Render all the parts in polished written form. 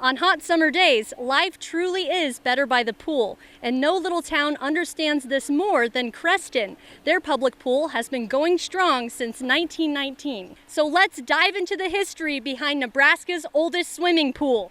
On hot summer days, life truly is better by the pool, and no little town understands this more than Creston. Their public pool has been going strong since 1919. So let's dive into the history behind Nebraska's oldest swimming pool.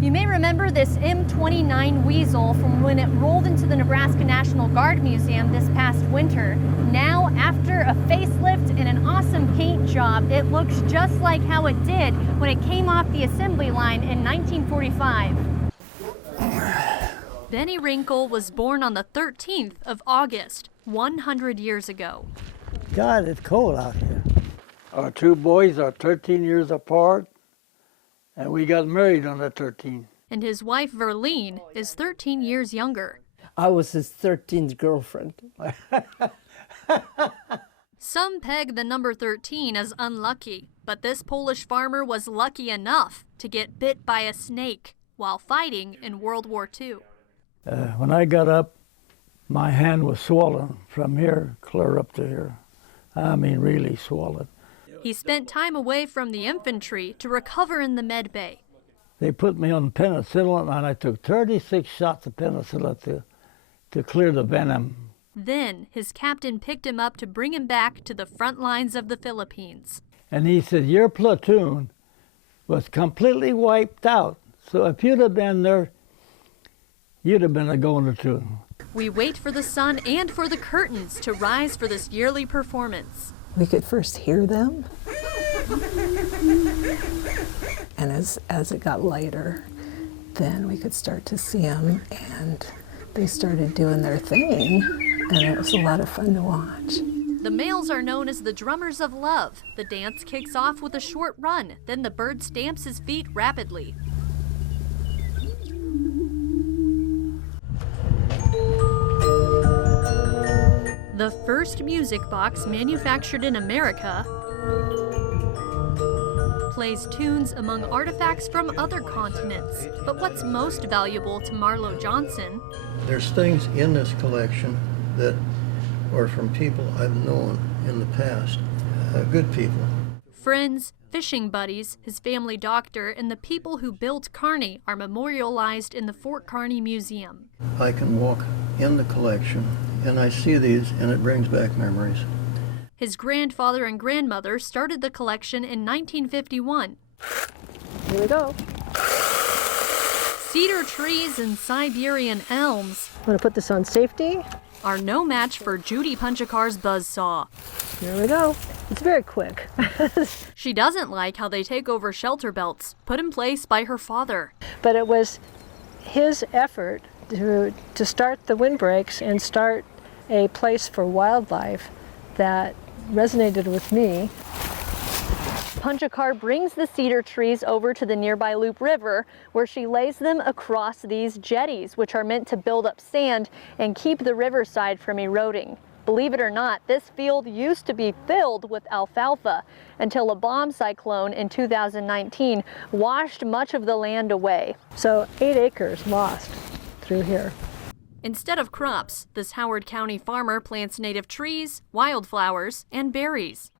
You may remember this M29 Weasel from when it rolled into the Nebraska National Guard Museum this past winter. Now, after a facelift and an awesome paint job, it looks just like how it did when it came off the assembly line in 1945. Benny Wrinkle was born on the 13th of August, 100 years ago. God, it's cold out here. Our two boys are 13 years apart, and we got married on the 13th. And his wife, Verlene, is 13 years younger. I was his 13th girlfriend. Some peg the number 13 as unlucky, but this Polish farmer was lucky enough to get bit by a snake while fighting in World War II. When I got up, my hand was swollen from here clear up to here. I mean, really swollen. He spent time away from the infantry to recover in the med bay. They put me on penicillin, and I took 36 shots of penicillin to clear the venom. Then his captain picked him up to bring him back to the front lines of the Philippines. And he said, your platoon was completely wiped out. So if you'd have been there, you'd have been a goner too. We wait for the sun and for the curtains to rise for this yearly performance. We could first hear them, and as it got lighter, then we could start to see them, and they started doing their thing, and it was a lot of fun to watch. The males are known as the drummers of love. The dance kicks off with a short run, then the bird stamps his feet rapidly. The first music box manufactured in America plays tunes among artifacts from other continents. But what's most valuable to Marlo Johnson? There's things in this collection that are from people I've known in the past, good people. Friends, fishing buddies, his family doctor, and the people who built Kearney are memorialized in the Fort Kearney Museum. I can walk in the collection and I see these and it brings back memories. His grandfather and grandmother started the collection in 1951. Here we go. Cedar trees and Siberian elms I'm going to put this on safety. are no match for Judy Punchakar's buzzsaw. Here we go. It's very quick. She doesn't like how they take over shelter belts put in place by her father. But it was his effort to start the windbreaks and start a place for wildlife that resonated with me. Punchakar brings the cedar trees over to the nearby Loop River, where she lays them across these jetties, which are meant to build up sand and keep the riverside from eroding. Believe it or not, this field used to be filled with alfalfa until a bomb cyclone in 2019 washed much of the land away. So 8 acres lost through here. Instead of crops, this Howard County farmer plants native trees, wildflowers, and berries.